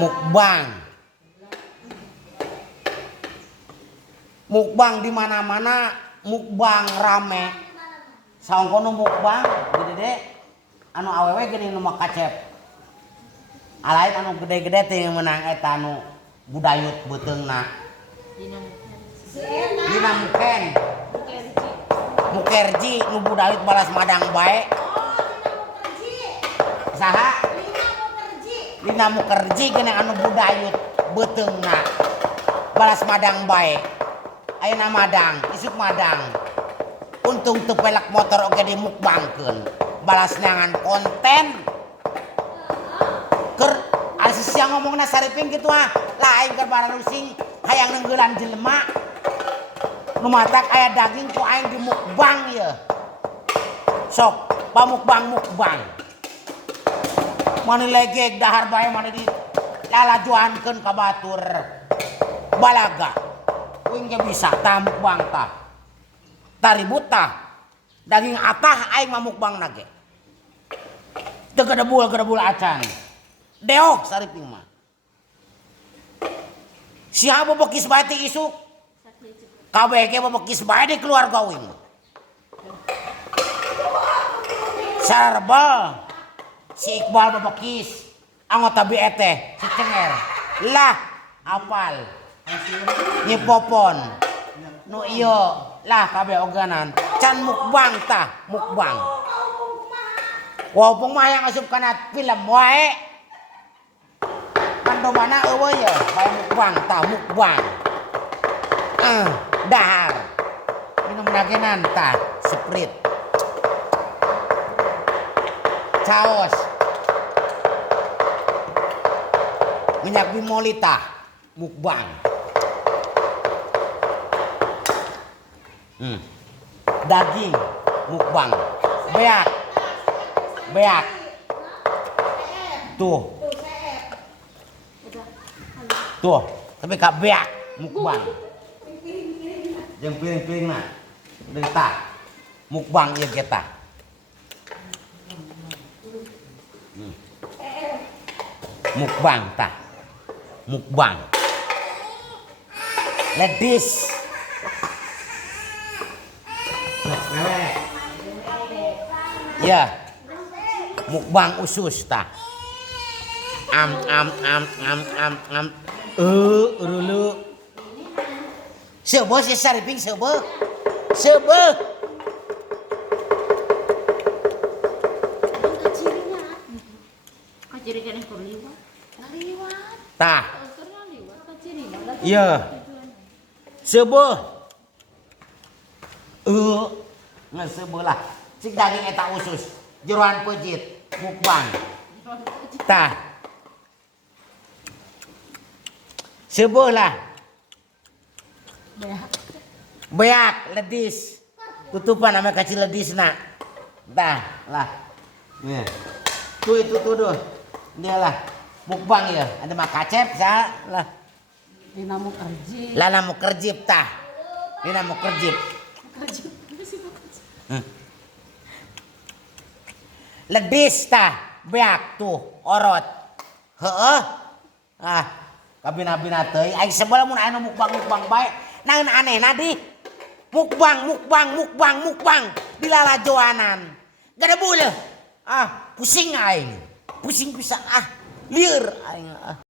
Mukbang. Mukbang di mana-mana, mukbang rame. Saong kono mukbang, gede-gede anu awewe geuning nu makacep. Alain anu gede-gede teh menang eta anu budayut beuteungna. Dina muken. Mukerji nu budayut balas madang bae. Saha? Dina mukerji geuning anu budayut beuteungna balas madang bae. Ayeuna madang, isuk madang. Untung teu pelak motor oge dimukbangkeun. Balas neangan konten. Keur asa siang ngomongna sariping kitu ah. Lah aing keur bararusing hayang nenggeulan jelema. Nu matak aya daging ku aing dimukbang ye. Sok pamukbang-mukbang. Mani legeg dahar bae mani di lalajuankeun ka batur. Balaga. Uing ge bisa tah mukbang tah. Taribut tah. Daging atah aing mamukbang nage. Teu gedebul acan. Deok sariping mah. Siha bebekis bae ti isuk. Kabeh ge bebekis bae di keluarga uing. Sarbal. Si Iqbal bebekis. Anggota BET si Cenger. Lah apal. Nyipopon nu iyo lah kabeh oganan can mukbang tah mukbang walaupun mah yang asup kana film wae kan domana eueuh ye bae mukbang tah mukbang dahar minum dagenan tah Sprite caos minyak bimoli tah mukbang. Daging mukbang beak tuh tapi kak beak mukbang jeung piring-piringna deui tah mukbang ieu ge tah mukbang tah mukbang ladies ya mukbang usus tah reuleu seubeuh si sariping seubeuh kaciri keneh keur liwat tah iya seubeuh ngan seubeuh lah cik daging eta usus jeroan pejit mukbang tah seubeuh lah beak ledis tutupan ame kacil ledisna tah lah nih tuh itu tuh dia lah mukbang ya ada mah kacep sa lah dina mukerji lana mukerjip tah dina mukerjip ledis tah beak tuh orot heueuh kabina-bina teuing aing sebel mun aya nu mukbang bae naon anehna di mukbang di lalajoanan gadebul pusing aing pusing pisan lieur aing